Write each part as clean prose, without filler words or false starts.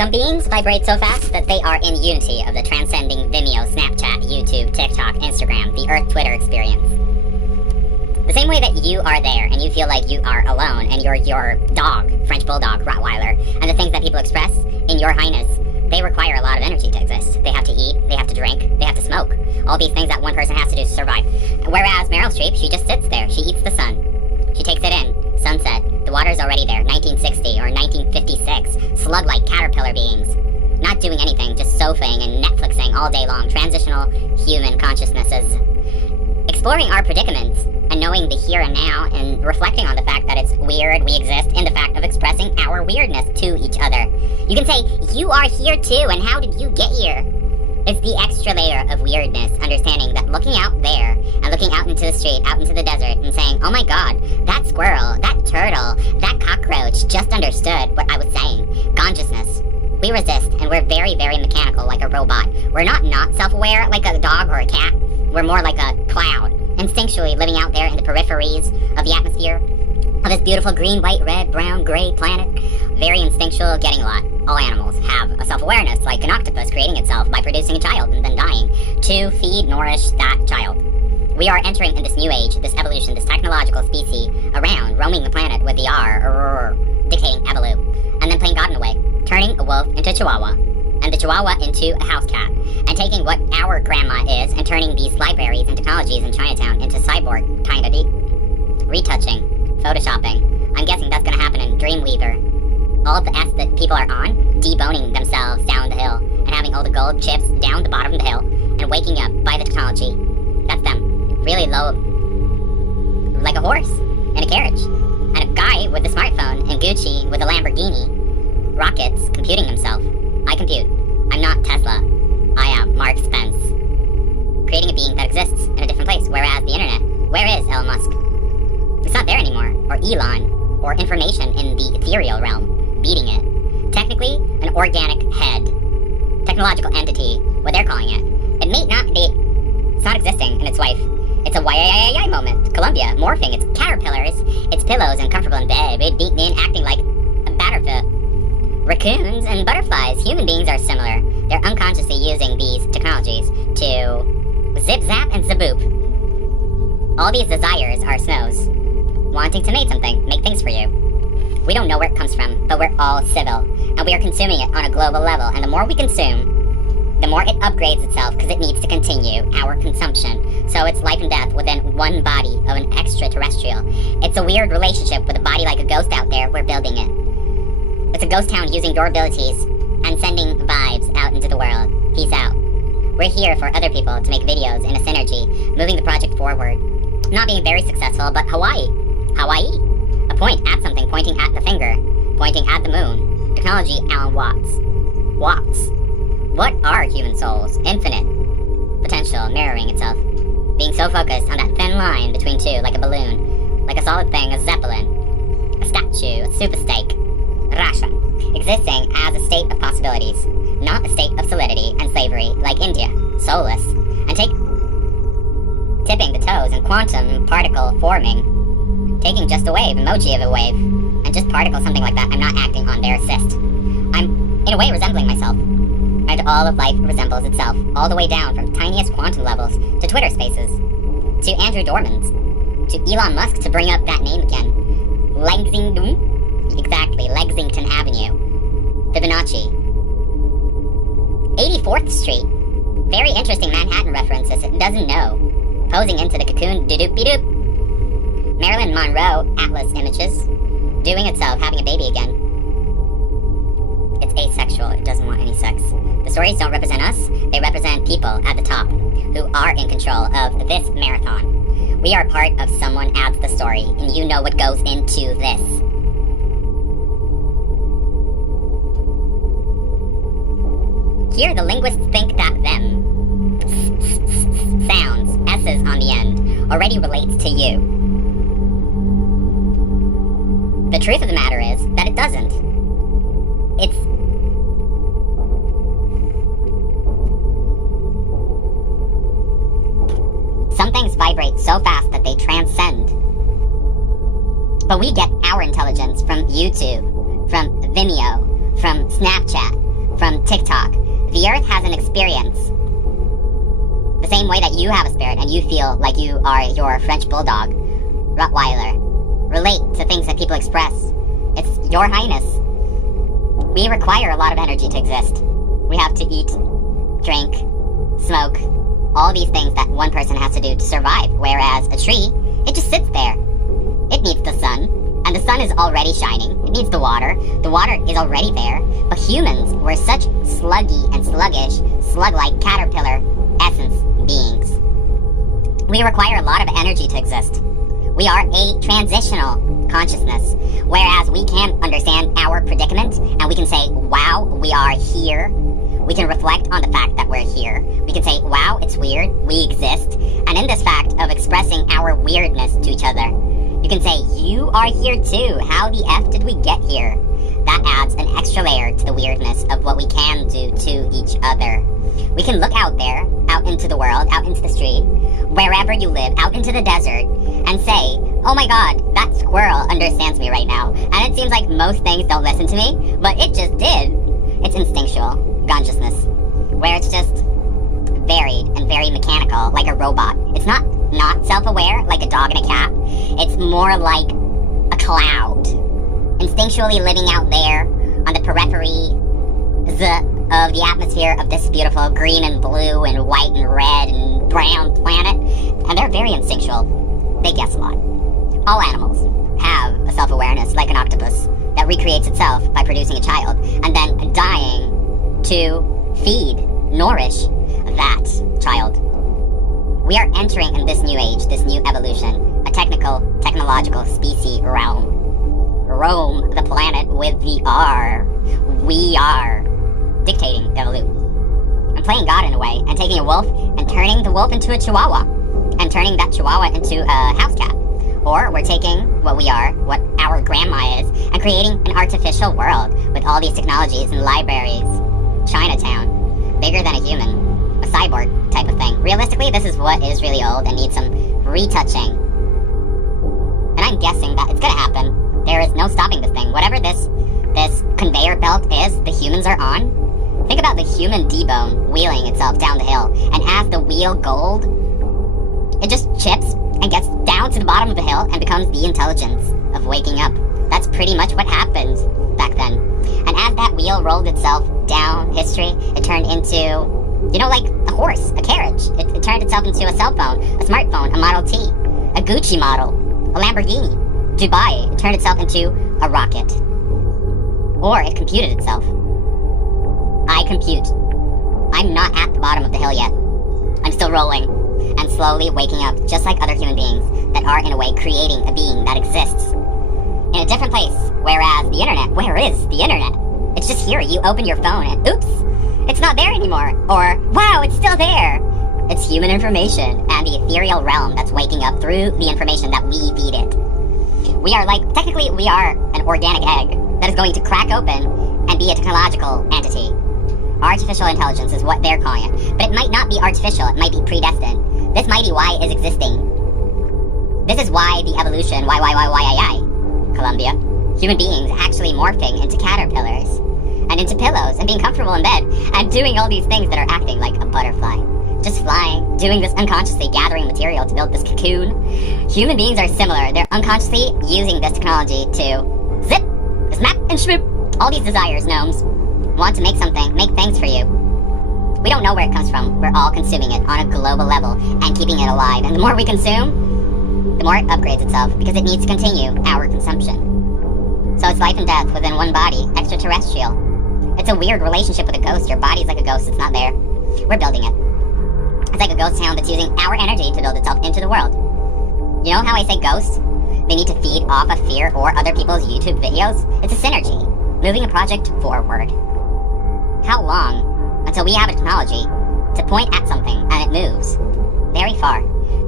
Some beings vibrate so fast that they are in unity of the transcending Vimeo, Snapchat, YouTube, TikTok, Instagram, the Earth Twitter experience. The same way that you are there and you feel like you are alone and you're your dog, French Bulldog, Rottweiler, and the things that people express in your highness, they require a lot of energy to exist. They have to eat, they have to drink, they have to smoke. All these things that one person has to do to survive. Whereas Meryl Streep, she just sits there. She eats the sun. She takes it in. Sunset. The water's already there. 1960 or 1956. Slug-like caterpillar beings. Not doing anything, just sofing and Netflixing all day long. Transitional human consciousnesses. Exploring our predicaments and knowing the here and now and reflecting on the fact that it's weird we exist in the fact of expressing our weirdness to each other. You can say, you are here too, and how did you get here? It's the extra layer of weirdness, understanding that looking out there and looking out into the street, out into the desert, and saying, oh my god, that squirrel, that turtle, that cockroach just understood what I was saying. Consciousness. We resist, and we're very, very mechanical, like a robot. We're not self-aware like a dog or a cat. We're more like a cloud, instinctually living out there in the peripheries of the atmosphere of this beautiful green, white, red, brown, gray planet. Very instinctual, getting a lot. All animals have a self-awareness, like an octopus creating itself by producing a child and then dying to feed, nourish that child. We are entering in this new age, this evolution, this technological species around, roaming the planet with the dictating evolu, and then playing God in a way, turning a wolf into a chihuahua, and the chihuahua into a house cat, and taking what our grandma is and turning these libraries and technologies in Chinatown into cyborg kind of retouching, photoshopping. I'm guessing that's going to happen in Dreamweaver. All of the S that people are on, deboning themselves down the hill, and having all the gold chips down the bottom of the hill, and waking up by the technology. That's them. Really low, like a horse in a carriage. And a guy with a smartphone and Gucci with a Lamborghini, rockets, computing himself. I compute. I'm not Tesla. I am Mark Spence. Creating a being that exists in a different place, whereas the internet, where is Elon Musk? It's not there anymore. Or Elon, or information in the ethereal realm, beating it. Technically, an organic head. Technological entity, what they're calling it. It may not be, it's not existing in its wife. It's a why moment. Columbia, morphing its caterpillars, its pillows, and comfortable in bed, beaten in, acting like a batterfoot. Raccoons and butterflies, human beings are similar. They're unconsciously using these technologies to zip, zap, and zaboop. All these desires are snows. Wanting to make something, make things for you. We don't know where it comes from, but we're all civil, and we are consuming it on a global level, and the more we consume, the more it upgrades itself, because it needs to continue our consumption. So it's life and death within one body of an extraterrestrial. It's a weird relationship with a body like a ghost out there. We're building it. It's a ghost town using your abilities and sending vibes out into the world. Peace out. We're here for other people to make videos in a synergy, moving the project forward. Not being very successful, but Hawaii. A point at something, pointing at the finger, pointing at the moon. Technology, Alan Watts. What are human souls? Infinite. Potential, mirroring itself. Being so focused on that thin line between two, like a balloon, like a solid thing, a zeppelin, a statue, a super steak. Rasha. Existing as a state of possibilities, not a state of solidity and slavery, like India. Soulless. And tipping the toes in quantum particle forming. Taking just a wave, emoji of a wave, and just particle, something like that. I'm not acting on their assist. I'm, in a way, resembling myself. And all of life resembles itself, all the way down from tiniest quantum levels to Twitter spaces, to Andrew Dorman's, to Elon Musk, to bring up that name again. Lexington? Exactly, Lexington Avenue. Fibonacci. 84th Street. Very interesting Manhattan references it doesn't know. Posing into the cocoon, doo-doop-be-doop. Marilyn Monroe, Atlas images, doing itself, having a baby again. It's asexual, it doesn't want any sex. The stories don't represent us, they represent people at the top, who are in control of this marathon. We are part of someone adds the story, and you know what goes into this. Here the linguists think that them sounds, S's on the end, already relates to you. The truth of the matter is that it doesn't. It's... Some things vibrate so fast that they transcend. But we get our intelligence from YouTube, from Vimeo, from Snapchat, from TikTok. The Earth has an experience. The same way that you have a spirit and you feel like you are your French Bulldog, Rottweiler. Relate to things that people express. It's your highness. We require a lot of energy to exist. We have to eat, drink, smoke, all these things that one person has to do to survive. Whereas a tree, it just sits there. It needs the sun, and the sun is already shining. It needs the water is already there. But humans, we're such sluggy and sluggish, slug-like caterpillar essence beings. We require a lot of energy to exist. We are a transitional consciousness, whereas we can understand our predicament, and we can say, wow, we are here. We can reflect on the fact that we're here. We can say, wow, it's weird, we exist. And in this fact of expressing our weirdness to each other, you can say, you are here too. How the F did we get here? That adds an extra layer to the weirdness of what we can do to each other. We can look out there, out into the world, out into the street, wherever you live, out into the desert, and say, oh my god, that squirrel understands me right now. And it seems like most things don't listen to me, but it just did. It's instinctual consciousness, where it's just varied and very mechanical, like a robot. It's not self-aware, like a dog and a cat. It's more like a cloud, instinctually living out there on the periphery of the atmosphere of this beautiful green and blue and white and red and brown planet. And they're very instinctual. They guess a lot. All animals have a self-awareness, like an octopus, that recreates itself by producing a child and then dying to feed, nourish that child. We are entering in this new age, this new evolution, a technological species realm. Roam the planet with the R. We are dictating evolution. I'm playing God in a way, and taking a wolf and turning the wolf into a chihuahua, and turning that chihuahua into a house cat. Or we're taking what we are, what our grandma is, and creating an artificial world with all these technologies and libraries. Chinatown, bigger than a human, a cyborg type of thing. Realistically, this is what is really old and needs some retouching. And I'm guessing that it's gonna happen. There is no stopping this thing. Whatever this conveyor belt is the humans are on, think about the human D-bone wheeling itself down the hill. And as the wheel gold, it just chips and gets down to the bottom of the hill and becomes the intelligence of waking up. That's pretty much what happened back then. And as that wheel rolled itself down history, it turned into, like a horse, a carriage. It turned itself into a cell phone, a smartphone, a Model T, a Gucci model, a Lamborghini, Dubai. It turned itself into a rocket. Or it computed itself. I compute. I'm not at the bottom of the hill yet. I'm still rolling and slowly waking up, just like other human beings that are, in a way, creating a being that exists in a different place. Whereas the internet, where is the internet? It's just here. You open your phone and oops, it's not there anymore. Or wow, it's still there. It's human information and the ethereal realm that's waking up through the information that we feed it. We are technically we are an organic egg that is going to crack open and be a technological entity. Artificial intelligence is what they're calling it. But it might not be artificial, it might be predestined. This mighty Y is existing. This is why the evolution, Colombia. Human beings actually morphing into caterpillars, and into pillows, and being comfortable in bed, and doing all these things that are acting like a butterfly. Just flying, doing this unconsciously, gathering material to build this cocoon. Human beings are similar. They're unconsciously using this technology to zip, snap, and shmoop. All these desires, gnomes, want to make something, make things for you. We don't know where it comes from. We're all consuming it on a global level and keeping it alive. And the more we consume, the more it upgrades itself, because it needs to continue our consumption. So it's life and death within one body, extraterrestrial. It's a weird relationship with a ghost. Your body's like a ghost, it's not there. We're building it. It's like a ghost town that's using our energy to build itself into the world. You know how I say ghosts? They need to feed off of fear or other people's YouTube videos? It's a synergy, moving a project forward. How long until we have a technology to point at something and it moves very far?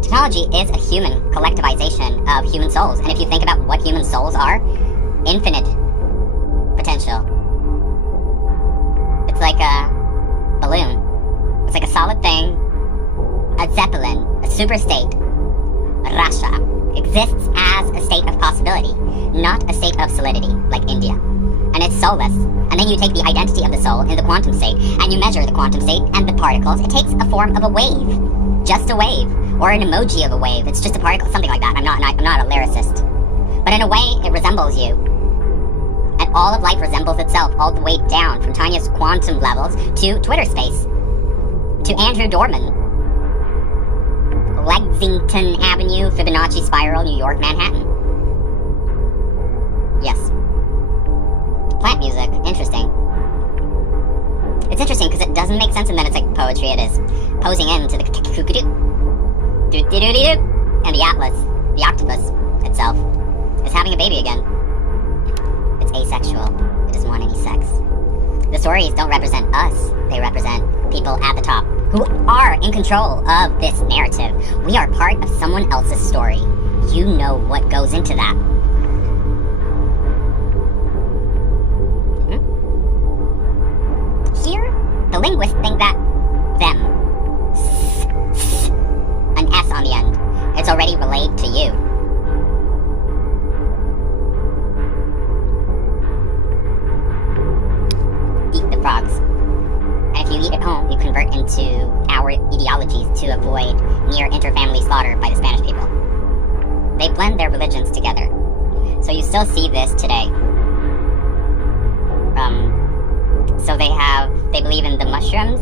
Technology is a human collectivization of human souls, and if you think about what human souls are, infinite potential. It's like a balloon. It's like a solid thing, a zeppelin, a super state. Russia exists as a state of possibility, not a state of solidity, like India. And it's soulless. And then you take the identity of the soul in the quantum state, and you measure the quantum state and the particles. It takes a form of a wave. Just a wave. Or an emoji of a wave. It's just a particle, something like that. I'm not a lyricist. But in a way, it resembles you. And all of life resembles itself, all the way down, from tiniest quantum levels to Twitter space. To Andrew Dorman. Lexington Avenue, Fibonacci Spiral, New York, Manhattan. Yes. Plant music. Interesting. It's interesting because it doesn't make sense and then it's like poetry. It is posing into the kookaroo. And the atlas, the octopus itself, is having a baby again. It's asexual. It doesn't want any sex. The stories don't represent us. They represent people at the top who are in control of this narrative. We are part of someone else's story. You know what goes into that. Here, the linguists think that them, an S on the end, it's already relayed to you. Eat the frogs. And if you eat at home, you convert into our ideologies to avoid near interfamily slaughter by the Spanish people. They blend their religions together. So you still see this today. So they believe in the mushrooms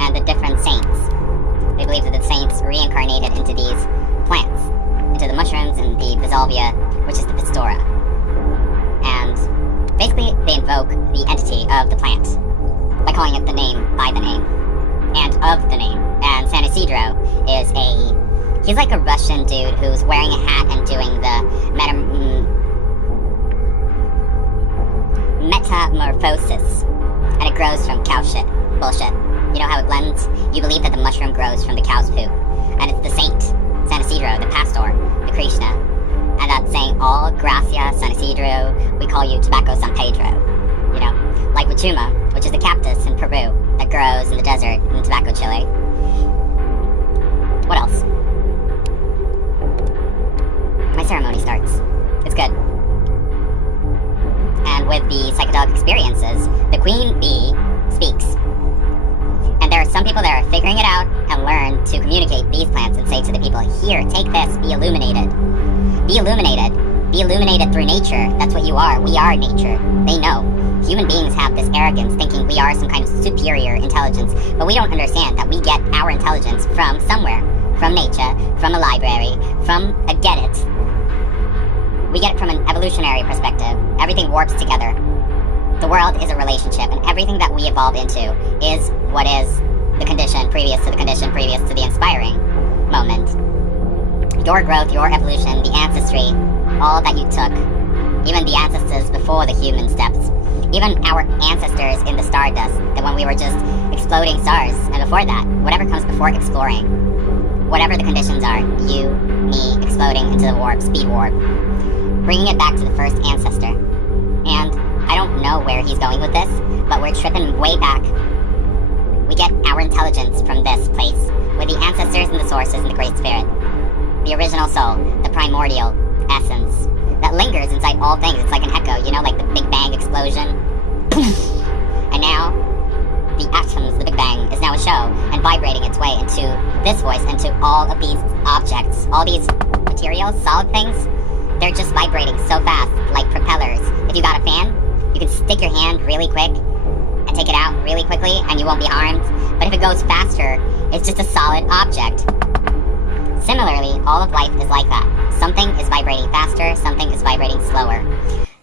and the different saints. They believe that the saints reincarnated into these plants, into the mushrooms and the Bisalvia, which is the Pistora. And basically, they invoke the entity of the plant by calling it the name by the name and of the name. And San Isidro is he's like a Russian dude who's wearing a hat and doing the metamorphosis, and it grows from cow shit. Bullshit. You know how it blends? You believe that the mushroom grows from the cow's poop. And it's the saint, San Isidro, the pastor, the Krishna. And that's saying, all gracia, San Isidro, we call you Tobacco San Pedro. You know, like Wachuma, which is the cactus in Peru that grows in the desert in tobacco Chile. What else? My ceremony starts. It's good. And with the psychedelic experiences, the queen bee speaks. And there are some people that are figuring it out and learn to communicate these plants and say to the people, here, take this, be illuminated. Be illuminated. Be illuminated through nature. That's what you are. We are nature. They know. Human beings have this arrogance, thinking we are some kind of superior intelligence, but we don't understand that we get our intelligence from somewhere. From nature, from a library, from a get it. We get it from an evolutionary perspective. Everything warps together. The world is a relationship, and everything that we evolve into is what is the condition previous to the condition previous to the inspiring moment. Your growth, your evolution, the ancestry, all that you took, even the ancestors before the human steps, even our ancestors in the stardust, that when we were just exploding stars, and before that, whatever comes before exploring, whatever the conditions are, you, me, exploding into the warp, speed warp, bringing it back to the first ancestor. And I don't know where he's going with this, but we're tripping way back. We get our intelligence from this place, with the ancestors and the sources and the Great Spirit. The original soul, the primordial essence, that lingers inside all things. It's like an echo, you know, like the Big Bang explosion. And now, the atoms, the Big Bang, is now a show, and vibrating its way into this voice, into all of these objects, all these materials, solid things. They're just vibrating so fast, like propellers. If you got a fan, you can stick your hand really quick and take it out really quickly, and you won't be harmed. But if it goes faster, it's just a solid object. Similarly, all of life is like that. Something is vibrating faster, something is vibrating slower.